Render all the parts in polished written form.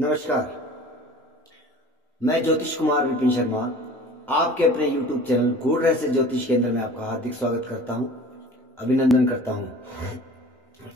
नमस्कार। मैं ज्योतिष कुमार विपिन शर्मा आपके अपने YouTube चैनल गूढ़ रहस्य ज्योतिष केंद्र में आपका हार्दिक स्वागत करता हूं, अभिनंदन करता हूं।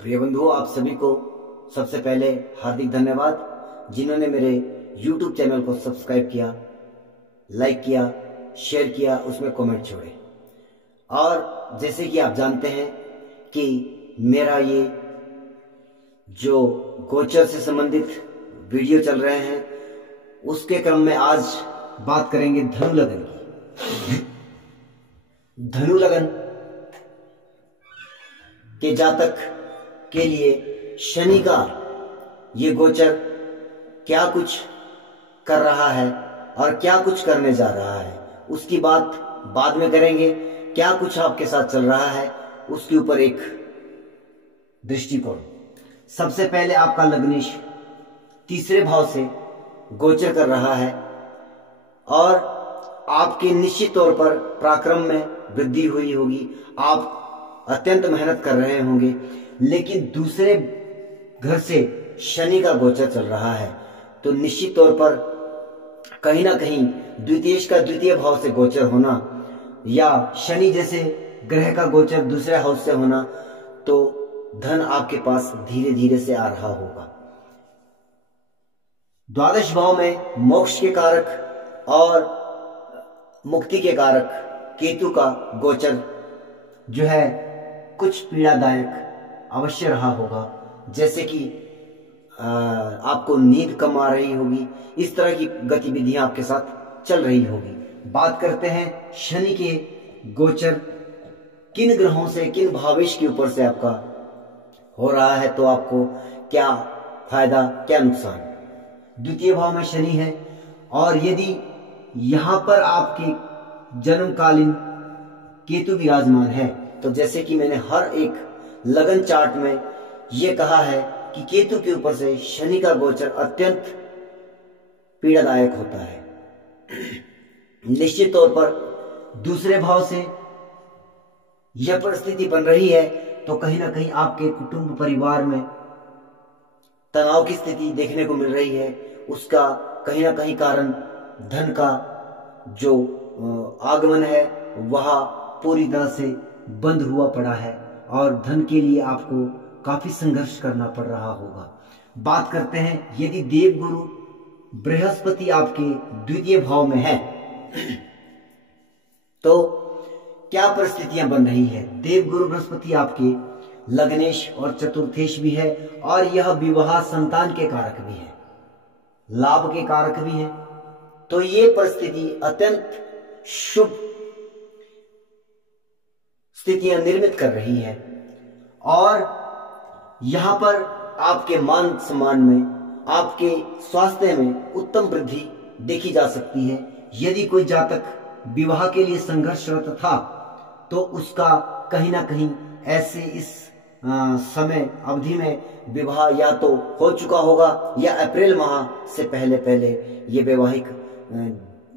प्रिय बंधुओं, आप सभी को सबसे पहले हार्दिक धन्यवाद जिन्होंने मेरे YouTube चैनल को सब्सक्राइब किया, लाइक किया, शेयर किया, उसमें कमेंट छोड़े। और जैसे कि आप जानते हैं कि मेरा ये जो गोचर से संबंधित वीडियो चल रहे हैं, उसके क्रम में आज बात करेंगे धनु लगन की। धनु लगन के जातक के लिए शनि का ये गोचर क्या कुछ कर रहा है और क्या कुछ करने जा रहा है, उसकी बात बाद में करेंगे। क्या कुछ आपके साथ चल रहा है उसके ऊपर एक दृष्टिकोण। सबसे पहले आपका लग्नेश तीसरे भाव से गोचर कर रहा है और आपके निश्चित तौर पर पराक्रम में वृद्धि हुई होगी, आप अत्यंत मेहनत कर रहे होंगे। लेकिन दूसरे घर से शनि का गोचर चल रहा है तो निश्चित तौर पर कहीं ना कहीं द्वितीयेश का द्वितीय भाव से गोचर होना या शनि जैसे ग्रह का गोचर दूसरे हाउस से होना, तो धन आपके पास धीरे धीरे से आ रहा होगा। द्वादश भाव में मोक्ष के कारक और मुक्ति के कारक केतु का गोचर जो है कुछ पीड़ादायक अवश्य रहा होगा, जैसे कि आपको नींद कम आ रही होगी, इस तरह की गतिविधियां आपके साथ चल रही होगी। बात करते हैं शनि के गोचर किन ग्रहों से, किन भावेश के ऊपर से आपका हो रहा है, तो आपको क्या फायदा क्या नुकसान। द्वितीय भाव में शनि है और यदि यहां पर आपके जन्मकालीन केतु विराजमान है, तो जैसे कि मैंने हर एक लगन चार्ट में यह कहा है कि केतु के ऊपर से शनि का गोचर अत्यंत पीड़ादायक होता है। निश्चित तौर पर दूसरे भाव से यह परिस्थिति बन रही है तो कहीं ना कहीं आपके कुटुंब परिवार में तनाव की स्थिति देखने को मिल रही है। उसका कहीं ना कहीं कारण धन का जो आगमन है वह पूरी तरह से बंद हुआ पड़ा है और धन के लिए आपको काफी संघर्ष करना पड़ रहा होगा। बात करते हैं यदि देवगुरु बृहस्पति आपके द्वितीय भाव में है तो क्या परिस्थितियां बन रही है। देवगुरु बृहस्पति आपके लग्नेश और चतुर्थेश भी है और यह विवाह संतान के कारक भी है, लाभ के कारक भी है। तो ये परिस्थिति अत्यंत शुभ स्थितियां निर्मित कर रही है और यहां पर आपके मान सम्मान में, आपके स्वास्थ्य में उत्तम वृद्धि देखी जा सकती है। यदि कोई जातक विवाह के लिए संघर्षरत था तो उसका कहीं ना कहीं ऐसे इस समय अवधि में विवाह या तो हो चुका होगा या अप्रैल माह से पहले पहले ये वैवाहिक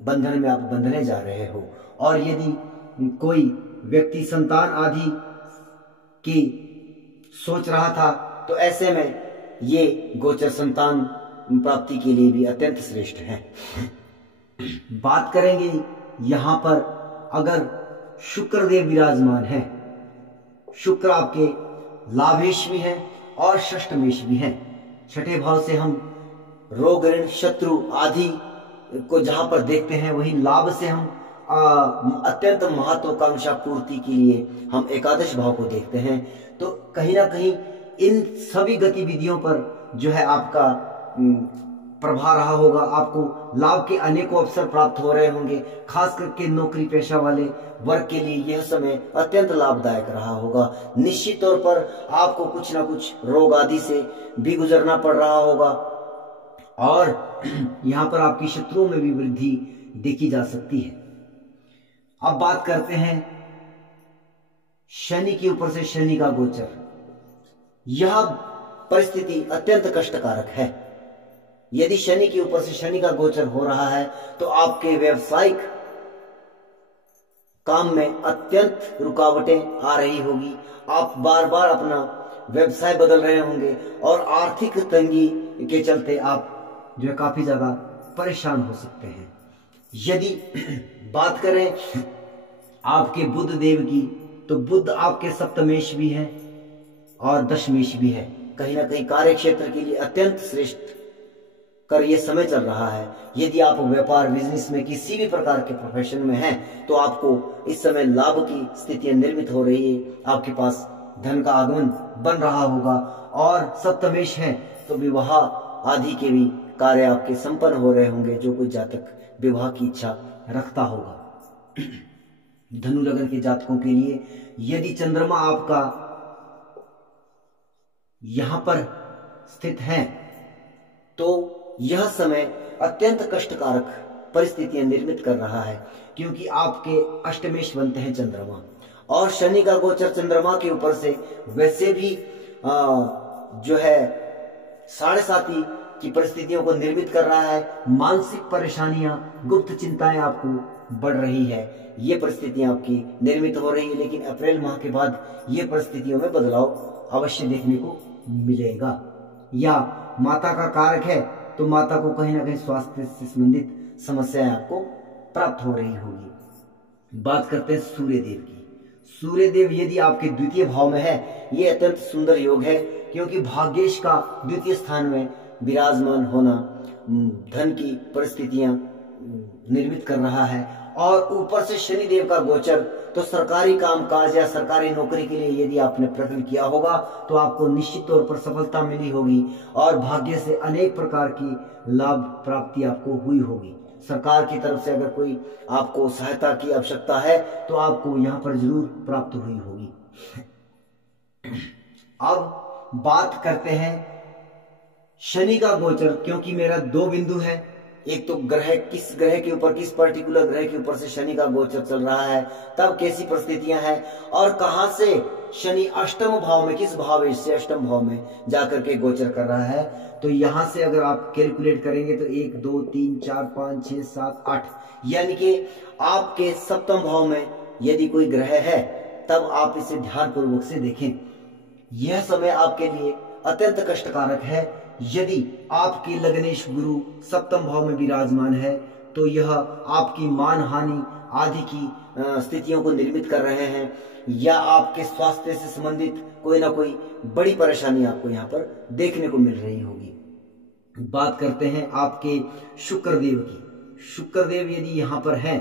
बंधन में आप बंधने जा रहे हो। और यदि कोई व्यक्ति संतान आदि की सोच रहा था तो ऐसे में ये गोचर संतान प्राप्ति के लिए भी अत्यंत श्रेष्ठ है। बात करेंगे यहां पर अगर शुक्रदेव विराजमान है, शुक्र आपके लाभेश भी है और षष्ठमेश भी है। छठे भाव से हम रोग ऋण शत्रु आदि को जहां पर देखते हैं वही लाभ से हम अत्यंत महत्वाकांक्षा पूर्ति के लिए हम एकादश भाव को देखते हैं। तो कहीं ना कहीं इन सभी गतिविधियों पर जो है आपका प्रभाव रहा होगा। आपको लाभ के अनेकों अवसर प्राप्त हो रहे होंगे। खास करके नौकरी पेशा वाले वर्ग के लिए यह समय अत्यंत लाभदायक रहा होगा। निश्चित तौर पर आपको कुछ ना कुछ रोग आदि से भी गुजरना पड़ रहा होगा और यहां पर आपकी शत्रुओं में भी वृद्धि देखी जा सकती है। अब बात करते हैं शनि के ऊपर से शनि का गोचर। यह परिस्थिति अत्यंत कष्टकारक है। यदि शनि के ऊपर से शनि का गोचर हो रहा है तो आपके व्यवसायिक काम में अत्यंत रुकावटें आ रही होगी। आप बार बार अपना व्यवसाय बदल रहे होंगे और आर्थिक तंगी के चलते आप जो है काफी ज्यादा परेशान हो सकते हैं। यदि बात करें आपके बुध देव की, तो बुध आपके सप्तमेश भी है और दशमेश भी है। कहीं ना कहीं कार्य क्षेत्र के लिए अत्यंत श्रेष्ठ कर ये समय चल रहा है। यदि आप व्यापार बिजनेस में किसी भी प्रकार के प्रोफेशन में हैं तो आपको इस समय लाभ की स्थितियां निर्मित हो रही है, आपके पास धन का आगमन बन रहा होगा। और सप्तमेश है तो विवाह आदि के भी कार्य आपके संपन्न हो रहे होंगे, जो कोई जातक विवाह की इच्छा रखता होगा। धनु लग्न के जातकों के लिए यदि चंद्रमा आपका यहां पर स्थित है तो यह समय अत्यंत कष्टकारक परिस्थितियां निर्मित कर रहा है, क्योंकि आपके अष्टमेश बनते हैं चंद्रमा, और शनि का गोचर चंद्रमा के ऊपर से वैसे भी जो है 7.5 की परिस्थितियों को निर्मित कर रहा है। मानसिक परेशानियां, गुप्त चिंताएं आपको बढ़ रही है, ये परिस्थितियां आपकी निर्मित हो रही है। लेकिन अप्रैल माह के बाद ये परिस्थितियों में बदलाव अवश्य देखने को मिलेगा। या माता का कारक है तो माता को कहीं ना कहीं स्वास्थ्य से संबंधित समस्याएं आपको प्राप्त हो रही होगी। बात करते हैं सूर्य देव की। सूर्य देव यदि आपके द्वितीय भाव में है, ये अत्यंत सुंदर योग है, क्योंकि भाग्येश का द्वितीय स्थान में विराजमान होना धन की परिस्थितियां निर्मित कर रहा है। और ऊपर से शनि देव का गोचर, तो सरकारी कामकाज या सरकारी नौकरी के लिए यदि आपने प्रयत्न किया होगा तो आपको निश्चित तौर पर सफलता मिली होगी, और भाग्य से अनेक प्रकार की लाभ प्राप्ति आपको हुई होगी। सरकार की तरफ से अगर कोई आपको सहायता की आवश्यकता है तो आपको यहाँ पर जरूर प्राप्त हुई होगी। अब बात करते हैं शनि का गोचर, क्योंकि मेरा 2 बिंदु है, एक तो ग्रह, किस ग्रह के ऊपर, किस पर्टिकुलर ग्रह के ऊपर से शनि का गोचर चल रहा है, तब कैसी परिस्थितियां हैं, और कहां से शनि अष्टम भाव में, किस भाव से अष्टम भाव में जाकर के गोचर कर रहा है। तो यहां से अगर आप कैलकुलेट करेंगे तो 1 2 3 4 5 6 7 8, यानी कि आपके सप्तम भाव में यदि कोई ग्रह है तब आप इसे ध्यानपूर्वक से देखें। यह समय आपके लिए अत्यंत कष्टकारक है। यदि आपके लग्नेश गुरु सप्तम भाव में विराजमान है तो यह आपकी मान हानि आदि की स्थितियों को निर्मित कर रहे हैं, या आपके स्वास्थ्य से संबंधित कोई ना कोई बड़ी परेशानी आपको यहाँ पर देखने को मिल रही होगी। बात करते हैं आपके शुक्रदेव की। शुक्रदेव यदि यहाँ पर है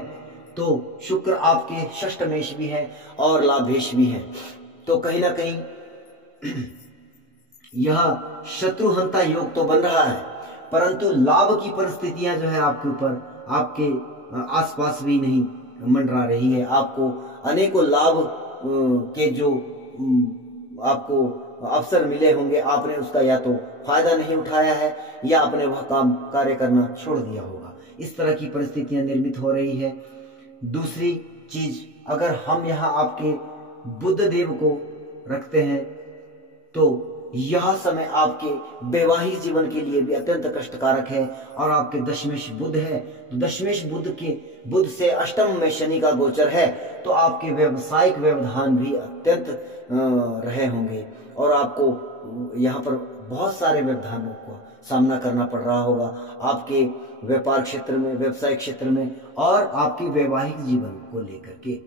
तो शुक्र आपके षष्ठमेश भी है और लाभेश भी है, तो कहीं ना कहीं यह शत्रुहंता योग तो बन रहा है, परंतु लाभ की परिस्थितियां जो है आपके ऊपर, आपके आसपास भी नहीं मंडरा रही है। आपको अनेकों लाभ के जो आपको अवसर मिले होंगे, आपने उसका या तो फायदा नहीं उठाया है या आपने वह काम कार्य करना छोड़ दिया होगा। इस तरह की परिस्थितियां निर्मित हो रही है। दूसरी चीज, अगर हम यहाँ आपके बुध देव को रखते हैं तो यह समय आपके वैवाहिक जीवन के लिए भी अत्यंत कष्टकारक है, और आपके दशमेश बुध है, तो दशमेश बुध से अष्टम में शनि का गोचर है, तो आपके व्यवसायिक व्यवधान भी अत्यंत रहे होंगे, और आपको यहाँ पर बहुत सारे व्यवधानों का सामना करना पड़ रहा होगा, आपके व्यापार क्षेत्र में, व्यवसाय क्षेत्र में, और आपके वैवाहिक जीवन को लेकर के।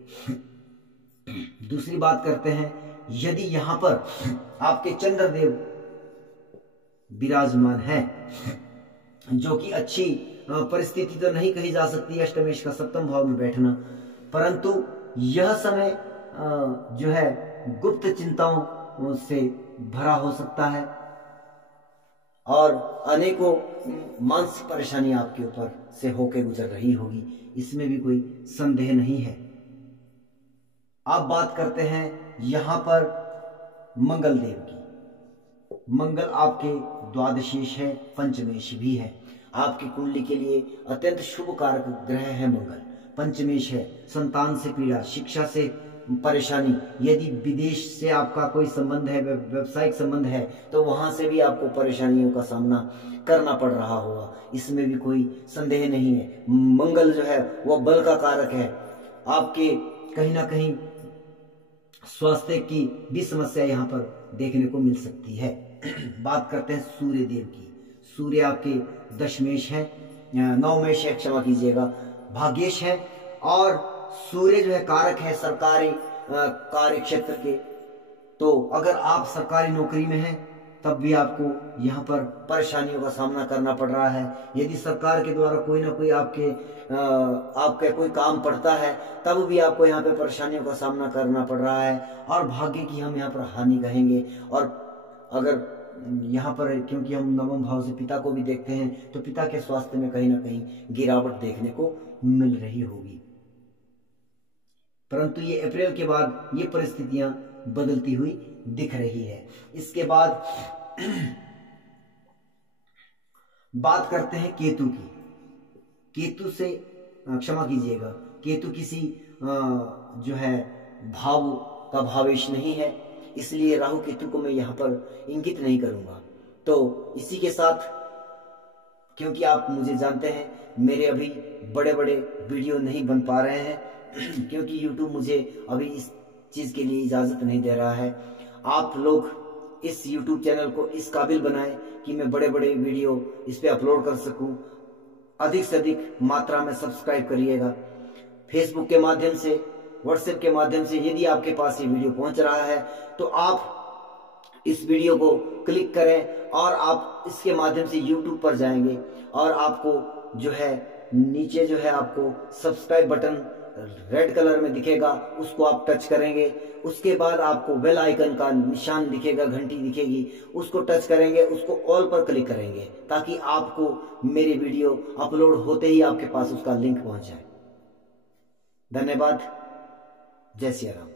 दूसरी बात करते हैं, यदि यहां पर आपके चंद्रदेव विराजमान है, जो कि अच्छी परिस्थिति तो नहीं कही जा सकती अष्टमेश का सप्तम भाव में बैठना, परंतु यह समय जो है गुप्त चिंताओं से भरा हो सकता है, और अनेकों मानसिक परेशानी आपके ऊपर से होकर गुजर रही होगी, इसमें भी कोई संदेह नहीं है। अब बात करते हैं यहां पर मंगल देव की। मंगल आपके द्वादशेश है, पंचमेश भी है, आपकी कुंडली के लिए अत्यंत शुभ कारक ग्रह है मंगल। पंचमेश है, संतान से पीड़ा, शिक्षा से परेशानी, यदि विदेश से आपका कोई संबंध है, व्यवसायिक संबंध है, तो वहां से भी आपको परेशानियों का सामना करना पड़ रहा होगा, इसमें भी कोई संदेह नहीं है। मंगल जो है वह बल का कारक है, आपके कहीं ना कहीं स्वास्थ्य की भी समस्या यहाँ पर देखने को मिल सकती है। बात करते हैं सूर्य देव की। सूर्य आपके दशमेश है, नवमेश है, क्षमा कीजिएगा, भाग्येश है। और सूर्य जो है कारक है सरकारी कार्य क्षेत्र के। तो अगर आप सरकारी नौकरी में हैं तब भी आपको यहाँ पर परेशानियों का सामना करना पड़ रहा है। यदि सरकार के द्वारा कोई ना कोई आपके कोई काम पड़ता है तब भी आपको यहाँ पे परेशानियों का सामना करना पड़ रहा है। और भाग्य की हम यहाँ पर हानि कहेंगे। और अगर यहाँ पर क्योंकि हम नवम भाव से पिता को भी देखते हैं तो पिता के स्वास्थ्य में कहीं ना कहीं गिरावट देखने को मिल रही होगी। परंतु ये अप्रैल के बाद ये परिस्थितियां बदलती हुई दिख रही है। इसके बाद बात करते हैं केतु की। केतु से क्षमा कीजिएगा, केतु किसी जो है भाव का भावेश नहीं है, इसलिए राहु केतु को मैं यहाँ पर इंगित नहीं करूंगा। तो इसी के साथ, क्योंकि आप मुझे जानते हैं मेरे अभी बड़े बड़े वीडियो नहीं बन पा रहे हैं क्योंकि YouTube मुझे अभी इस चीज के लिए इजाजत नहीं दे रहा है। आप लोग इस YouTube चैनल को इस काबिल बनाएं कि मैं बड़े बड़े वीडियो इस पे अपलोड कर सकूं। अधिक से अधिक मात्रा में सब्सक्राइब करिएगा। फेसबुक के माध्यम से, व्हाट्सएप के माध्यम से यदि आपके पास ये वीडियो पहुंच रहा है तो आप इस वीडियो को क्लिक करें और आप इसके माध्यम से YouTube पर जाएंगे और आपको जो है नीचे जो है आपको सब्सक्राइब बटन रेड कलर में दिखेगा, उसको आप टच करेंगे। उसके बाद आपको बेल आइकन का निशान दिखेगा, घंटी दिखेगी, उसको टच करेंगे, उसको ऑल पर क्लिक करेंगे ताकि आपको मेरे वीडियो अपलोड होते ही आपके पास उसका लिंक पहुंच जाए। धन्यवाद। जय सिया राम।